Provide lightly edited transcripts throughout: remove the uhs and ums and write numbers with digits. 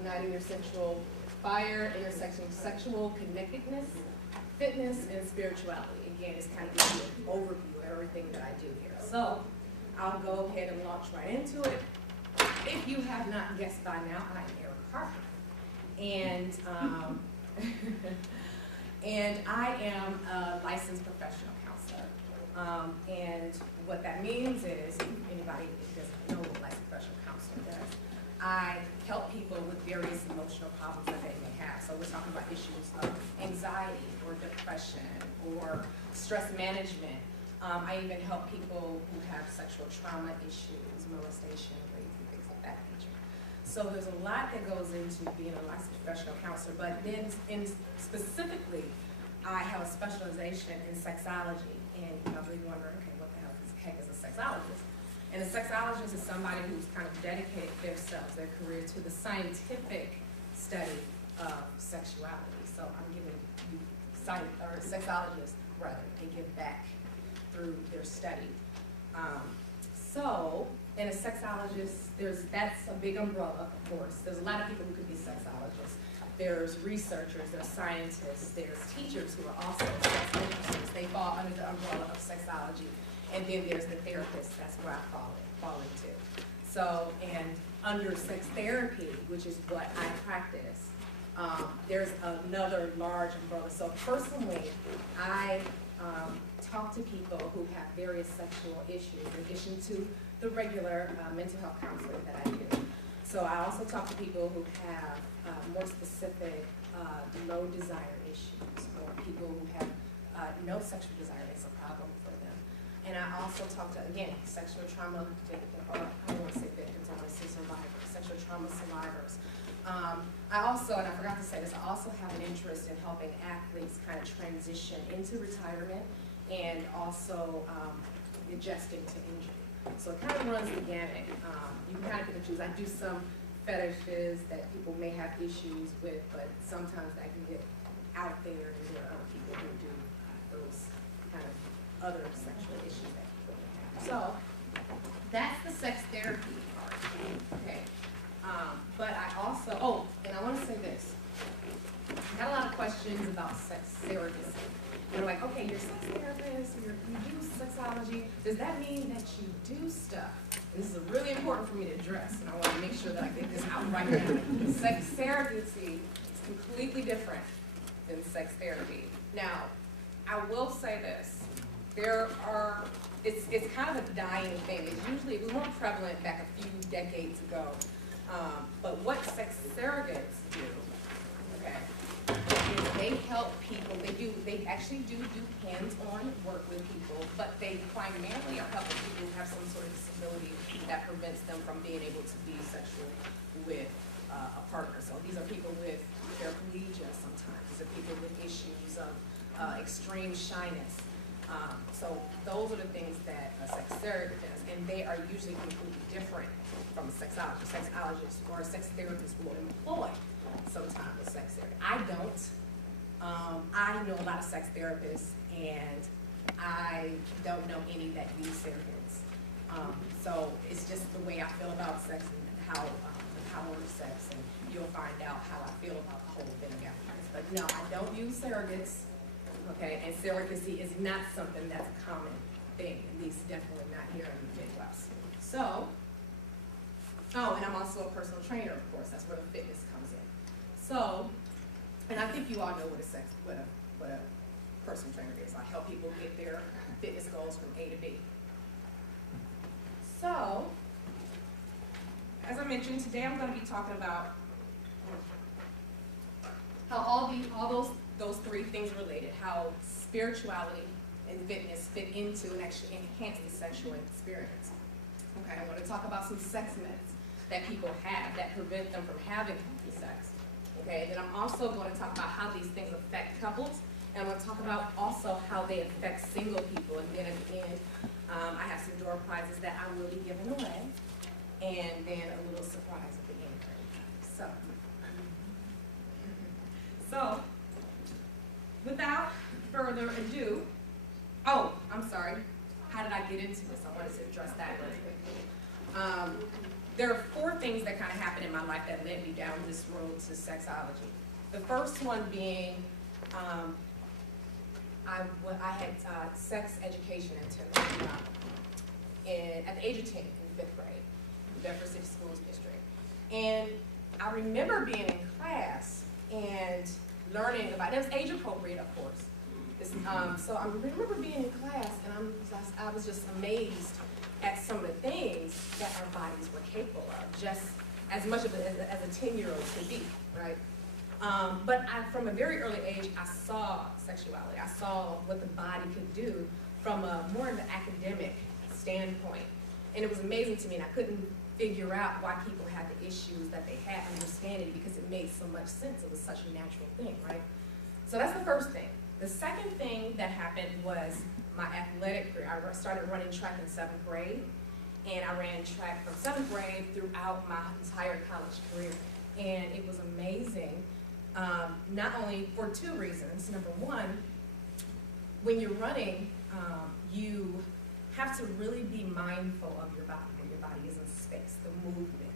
igniting your sensual fire, intersecting sexual connectedness, fitness, and spirituality. Again, it's kind of gives you an overview of everything that I do here. So I'll go ahead and launch right into it. If you have not guessed by now, I am Erika Harper. And, and I am a licensed professional counselor. And what that means is, if anybody doesn't know what licensed professional counselor does, I help people with various emotional problems that they may have. So we're talking about issues of anxiety or depression or stress management. I even help people who have sexual trauma issues, molestation, rape, things of that nature. So there's a lot that goes into being a licensed professional counselor, but then specifically, I have a specialization in sexology. And you're probably wondering, okay, what the heck is a sexologist? And a sexologist is somebody who's kind of dedicated themselves, their career, to the scientific study of sexuality. So I'm giving you sexologists, rather, they give back through their study. And a sexologist, that's a big umbrella, of course. There's a lot of people who could be sexologists. There's researchers, there's scientists, there's teachers who are also sex educators. They fall under the umbrella of sexology. And then there's the therapists, that's where I fall into. So, and under sex therapy, which is what I practice, there's another large umbrella. So personally, I talk to people who have various sexual issues in addition to the regular mental health counseling that I do. So I also talk to people who have more specific low desire issues, or people who have no sexual desire is a problem for them. And I also talk to, again, sexual trauma victims, or I don't want to say victims, I want to say survivors, sexual trauma survivors. I also, and I forgot to say this, I also have an interest in helping athletes kind of transition into retirement and also adjusting to injury. So it kind of runs the gamut. You can kind of pick and choose. I do some fetishes that people may have issues with, but sometimes that can get out there, and there are other people who do those kind of other sexual issues that people may have. So that's the sex therapy part. Okay. But I also, and I want to say this. I got a lot of questions about sex surrogacy. They're like, okay, you're a sex therapist, you do sexology. Does that mean that you do stuff? And this is really important for me to address, and I want to make sure that I get this out right now. Sex surrogacy is completely different than sex therapy. Now, I will say this. It's kind of a dying thing. It was more prevalent back a few decades ago. But what sex surrogates do, okay, is they help people, they actually do hands-on work with people, but they primarily are helping people who have some sort of disability that prevents them from being able to be sexual with a partner. So these are people with paraplegia sometimes. These are people with issues of extreme shyness. So those are the things that a sex surrogate does, and they are usually completely different from a sexologist. Sexologist or a sex therapist will employ sometimes a sex surrogate. I don't. I know a lot of sex therapists, and I don't know any that use surrogates. So it's just the way I feel about sex and how the power of sex, and you'll find out how I feel about the whole thing afterwards. But no, I don't use surrogates. Okay, and surrogacy is not something that's a common thing, at least definitely not here in the Midwest. So, and I'm also a personal trainer, of course. That's where the fitness comes in. So, and I think you all know what a personal trainer is. I help people get their fitness goals from A to B. So, as I mentioned, today I'm going to be talking about how all those three things related, how spirituality and fitness fit into and actually enhance the sexual experience. Okay, I'm going to talk about some sex myths that people have that prevent them from having healthy sex. Okay, and then I'm also going to talk about how these things affect couples, and I'm going to talk about also how they affect single people. And then at the end, I have some door prizes that I will be giving away, and then a little surprise at the end. So, without further ado, I'm sorry. How did I get into this? I wanted to address that real quick. there are 4 things that kind of happened in my life that led me down this road to sexology. The first one being, I had sex education internship at the age of 10 in 5th grade, Bedford City Schools District. And I remember being in class and learning about, it was age appropriate, of course. So I remember being in class and I was just amazed at some of the things that our bodies were capable of, just as much of it as a 10-year-old could be, right? But from a very early age, I saw sexuality. I saw what the body could do from a more of an academic standpoint. And it was amazing to me, and I couldn't figure out why people had the issues that they had, understanding it, because it made so much sense. It was such a natural thing, right? So that's the first thing. The second thing that happened was my athletic career. I started running track in 7th grade, and I ran track from 7th grade throughout my entire college career. And it was amazing, not only for 2 reasons. Number one, when you're running, you have to really be mindful of your body, where your body is in space, the movement,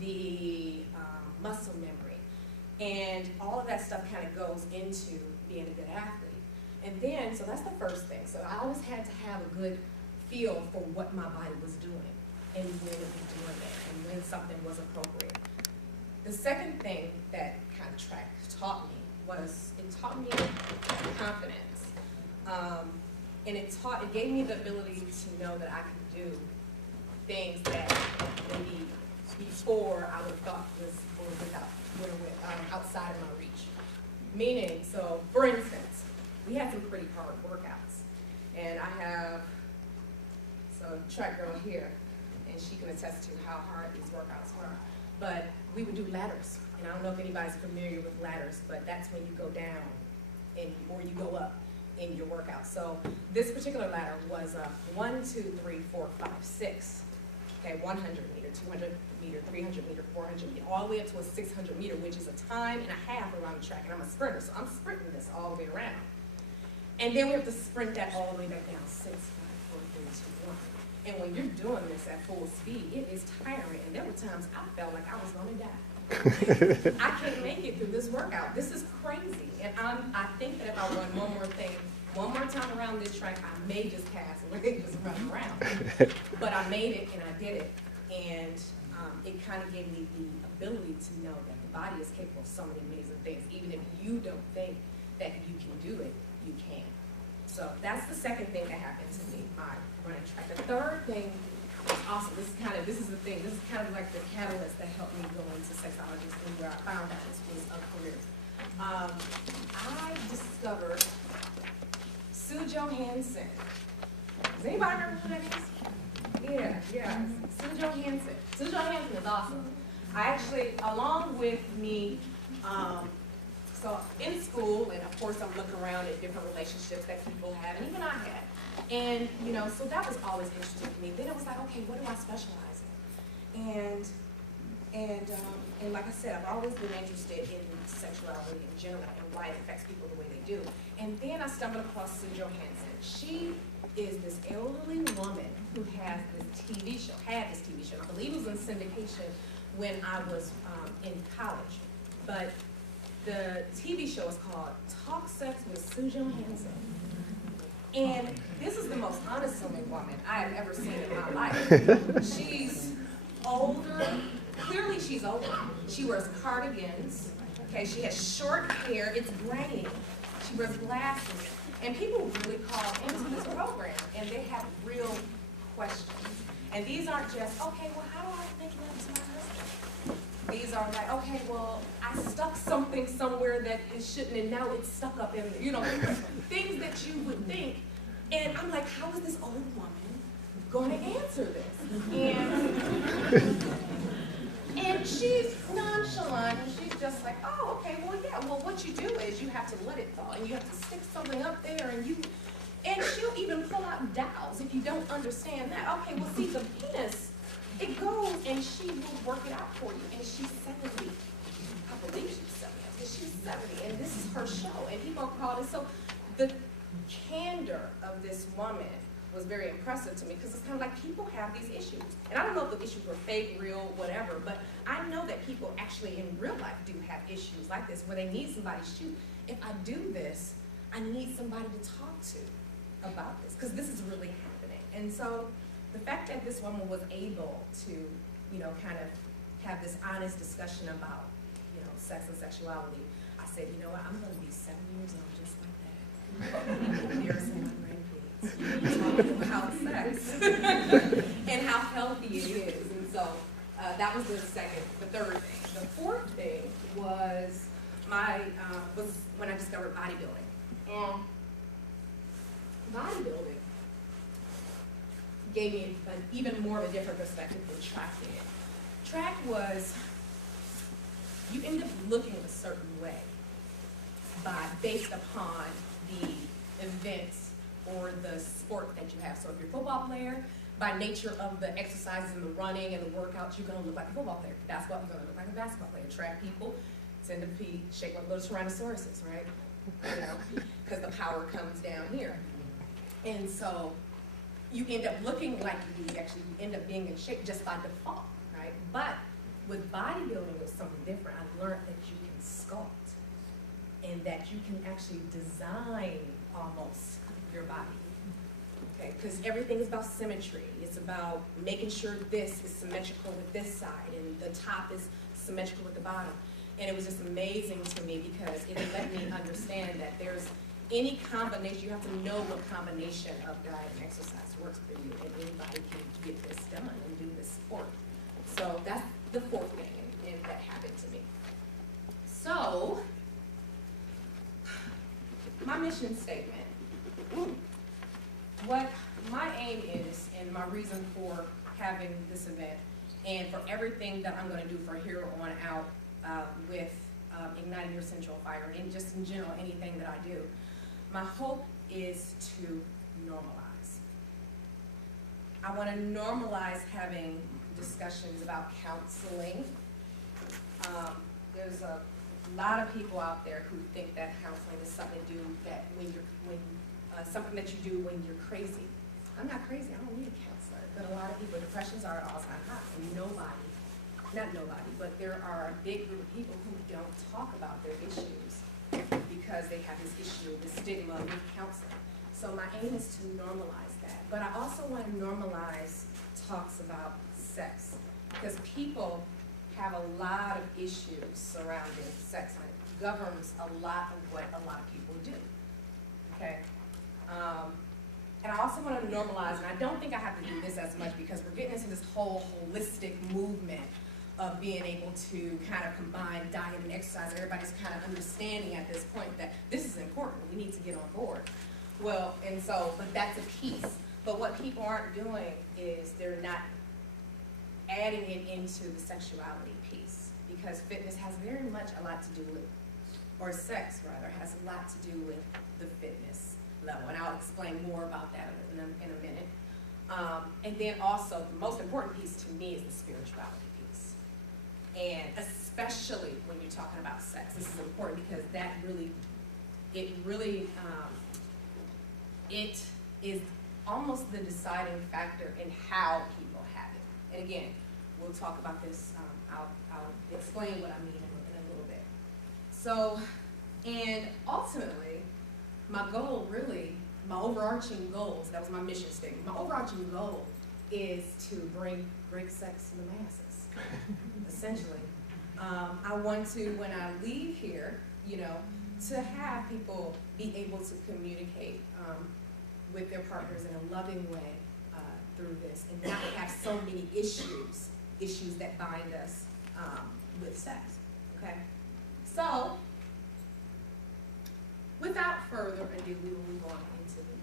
the muscle memory, and all of that stuff kind of goes into being a good athlete. And then, so that's the first thing. So I always had to have a good feel for what my body was doing and when it was doing it and when something was appropriate. The second thing that kind of track taught me was, it taught me confidence. And it gave me the ability to know that I could do things that maybe before I would have thought were outside of my reach. Meaning, so for instance, we had some pretty hard workouts. And I have, so track girl here, and she can attest to how hard these workouts were. But we would do ladders. And I don't know if anybody's familiar with ladders, but that's when you go down or you go up in your workout. So this particular ladder was 1, 2, 3, 4, 5, 6. Okay, 100 meter, 200 meter, 300 meter, 400 meter, all the way up to a 600 meter, which is a time and a half around the track. And I'm a sprinter, so I'm sprinting this all the way around. And then we have to sprint that all the way back down, 6, 5, 4, 3, 2, 1. And when you're doing this at full speed, it is tiring. And there were times I felt like I was gonna die. I can't make it through this workout. This is crazy. And I think that if I run one more time around this track, I may just pass and just run around. But I made it and I did it. And it kind of gave me the ability to know that the body is capable of so many amazing things. Even if you don't think that you can do it, you can. So that's the second thing that happened to me, my running track. The third thing was awesome. This is the thing. This is kind of like the catalyst that helped me go into sexology and where I found out this was a career. I discovered Sue Johansson. Does anybody remember who that is? Yeah, Sue Johansson. Sue Johansson is awesome. I actually, along with me, so in school, and of course I'm looking around at different relationships that people have, and even I had. And, so that was always interesting to me. Then it was like, okay, what do I specialize in? And like I said, I've always been interested in sexuality in general and why it affects people the way they do. And then I stumbled across Sue Johansson. She is this elderly woman who has this TV show, had this TV show. I believe it was in syndication when I was in college. But the TV show is called Talk Sex with Sue Johansson. And this is the most unassuming woman I have ever seen in my life. She's older. Clearly she's older. She wears cardigans. Okay, she has short hair. It's graying. She wears glasses. And people really call into this program, and they have real questions. And these aren't just, okay, well, how do I make love to my husband? These are like, okay, well, I stuck something somewhere that it shouldn't, and now it's stuck up in there. Things that you would think. And I'm like, how is this old woman going to answer this? And she's nonchalant, and she's just like, oh, okay, well, yeah, well, what you do is you have to let it thaw, and you have to stick something up there, and she'll even pull out dowels if you don't understand that. Okay, well, see, the penis, it goes, and she will work it out for you, and she's 70. I believe she's 70, she's 70, and this is her show, and people call it, so the candor of this woman was very impressive to me, because it's kind of like people have these issues. And I don't know if the issues were fake, real, whatever, but I know that people actually in real life do have issues like this, where they need somebody to shoot. If I do this, I need somebody to talk to about this, because this is really happening. And so the fact that this woman was able to, you know, kind of have this honest discussion about, you know, sex and sexuality, I said, you know what, I'm gonna be 7 years old just like that. Here's my grandkids, talking about sex and how healthy it is. And so that was the third thing. The fourth thing was was when I discovered bodybuilding. Bodybuilding gave me an even more of a different perspective than track did. Track was, you end up looking a certain way based upon the events or the sport that you have. So if you're a football player, by nature of the exercises and the running and the workouts, you're gonna look like a football player. Basketball, you're gonna look like a basketball player. Track people tend to be shaped like little tyrannosauruses, right? You know, because the power comes down here. And so you end up looking like you actually end up being in shape just by default, right? But with bodybuilding, it was something different. I learned that you can sculpt and that you can actually design almost your body, okay? Because everything is about symmetry. It's about making sure this is symmetrical with this side and the top is symmetrical with the bottom. And it was just amazing to me because it let me understand that there's any combination, you have to know what combination of diet and exercise works for you, and anybody can get this done and do this sport. So that's the fourth thing and that happened to me. So, my mission statement. What my aim is, and my reason for having this event, and for everything that I'm going to do from here on out with igniting your sensual fire, and just in general, anything that I do, my hope is to normalize. I want to normalize having discussions about counseling. There's a lot of people out there who think that counseling is something to do that something that you do when you're crazy. I'm not crazy. I don't need a counselor. But a lot of people, depressions are at all-time high, and not nobody, but there are a big group of people who don't talk about their issues because they have this issue, this stigma with counseling. So my aim is to normalize that. But I also want to normalize talks about sex, because people have a lot of issues surrounding sex, and it governs a lot of what a lot of people do, okay? And I also want to normalize, and I don't think I have to do this as much because we're getting into this whole holistic movement of being able to kind of combine diet and exercise. Everybody's kind of understanding at this point that this is important. We need to get on board. Well, and so, but that's a piece. But what people aren't doing is they're not adding it into the sexuality piece, because fitness has very much a lot to do with, or sex rather, has a lot to do with the fitness level. And I'll explain more about that in a minute. And then also, the most important piece to me is the spirituality piece. And especially when you're talking about sex, this is important because that really, it is almost the deciding factor in how people have it. And again, we'll talk about this, I'll explain what I mean in a little bit. So, and ultimately, my goal really, my overarching goals, that was my mission statement, my overarching goal is to bring great sex to the masses, essentially. I want to, when I leave here, you know, to have people be able to communicate with their partners in a loving way through this, and not have so many issues that bind us with sex, okay? So, without further ado, we will move on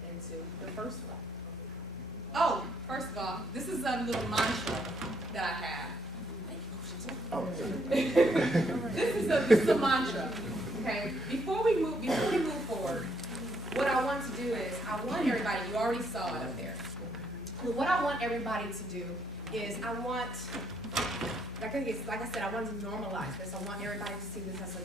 into the first one. Oh, first of all, this is a little mantra that I have. This is a mantra, okay? Before we move forward, what I want to do is, I want everybody, you already saw it up there. But what I want everybody to do is, I want, like I said, I want to normalize this. I want everybody to see this as a